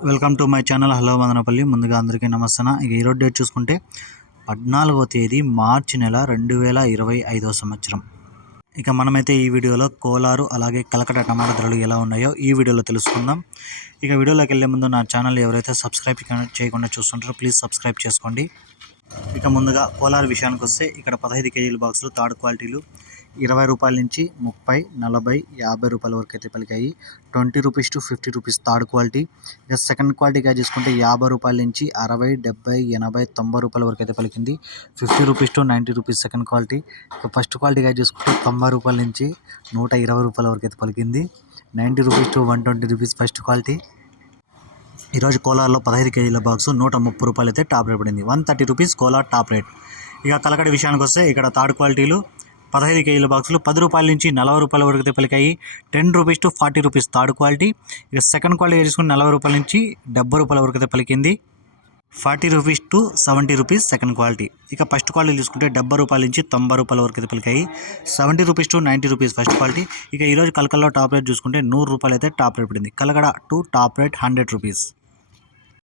Welcome to my channel. Hello Madanapalle ముందుగా అందరికీ నమస్తన ఇక ఈరోజు డేట్ చూసుకుంటే పద్నాలుగో తేదీ మార్చి నెల రెండు వేల ఇరవై ఐదో సంవత్సరం. ఇక మనమైతే ఈ వీడియోలో కోలారు అలాగే కలకట టమాటా ధరలు ఎలా ఉన్నాయో ఈ వీడియోలో తెలుసుకుందాం. ఇక వీడియోలోకి వెళ్ళే ముందు నా ఛానల్ ఎవరైతే సబ్స్క్రైబ్ చేయకుండా చూస్తుంటారో ప్లీజ్ సబ్స్క్రైబ్ చేసుకోండి. ఇక ముందుగా కోలార్ విషయానికి వస్తే ఇక్కడ పదహైదు కేజీల బాక్సులు థర్డ్ క్వాలిటీలు ఇరవై రూపాయల నుంచి ముప్పై నలభై యాభై రూపాయల వరకు అయితే పలికాయి. Twenty rupees to fifty rupees third quality. ఇక సెకండ్ క్వాలిటీగా చూసుకుంటే యాభై రూపాయల నుంచి అరవై డెబ్బై ఎనభై తొంభై రూపాయల వరకు అయితే పలికింది. Fifty rupees to ninety rupees second quality. ఇక ఫస్ట్ క్వాలిటీగా చూసుకుంటే తొంభై రూపాయల నుంచి నూట ఇరవై రూపాయల వరకు అయితే పలికింది. Ninety rupees to one twenty rupees first quality. ఈరోజు కోలార్లో పదహైదు కేజీల బాక్స్ నూట ముప్పై రూపాయలు అయితే టాప్ రేట్ పడింది. One thirty rupees Kolar top rate. ఇక తలకడ విషయానికి వస్తే ఇక్కడ థర్డ్ క్వాలిటీలు పదహైదు కేజీల బాక్సులు పది రూపాయల నుంచి నలభై రూపాయల వరకు అయితే పలికాయి. Ten rupees to forty rupees third quality. ఇక సెకండ్ క్వాలిటీ తీసుకుని నలభై రూపాయల నుంచి డెబ్బై రూపాయల వరకు అయితే పలికింది. Forty rupees to seventy rupees second quality. ఇక ఫస్ట్ క్వాలిటీ తీసుకుంటే డెబ్బై రూపాయల నుంచి తొంభై రూపాయల వరకు అయితే పలికాయి. Seventy rupees to ninety rupees first quality. ఇక ఈరోజు కలకల్లో టాప్ రేట్ చూసుకుంటే నూరు రూపాయలు అయితే టాప్ రేట్ పడింది. Kalakada to top rate hundred rupees.